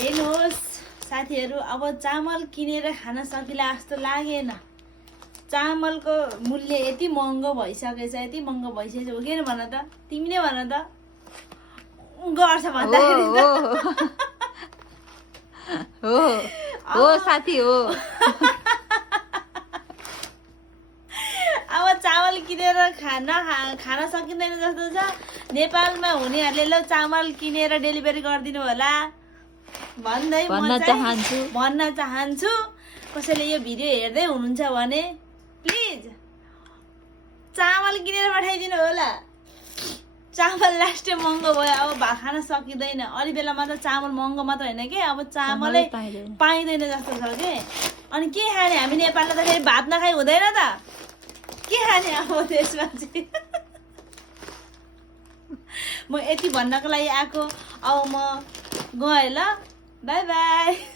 हेर्नुहोस् साथीहरू, अब चामल किनेर खान सकिला जस्तो लागेन। चामलको मूल्य यति महँगो भइसकेछ, यति महँगो भइसकेछ। हो कि भन त, तिमी नै भन त। गर्छ भन्दाखेरि हो साथी हो। अब चामल किनेर खान सकिँदैन जस्तो छ। नेपालमा हुनेहरूले ल चामल किनेर डेलिभरी गरिदिनु होला भन्दै भन्न चाहन्छु। कसैले यो भिडियो हेर्दै हुनुहुन्छ भने प्लिज चामल किनेर पठाइदिनु होला। चामल लास्टै महँगो भयो, अब भात खान सकिँदैन। अलि बेलामा त चामल महँगो मात्र होइन कि, अब चामलै पाइँदैन जस्तो छ कि। अनि के खाने हामी नेपालमा त फेरि भात नखाइ हुँदैन त, के खाने अब त्यसमा चाहिँ। म यति भन्नको लागि आएको। अब म गएँ ल, बाई बाई।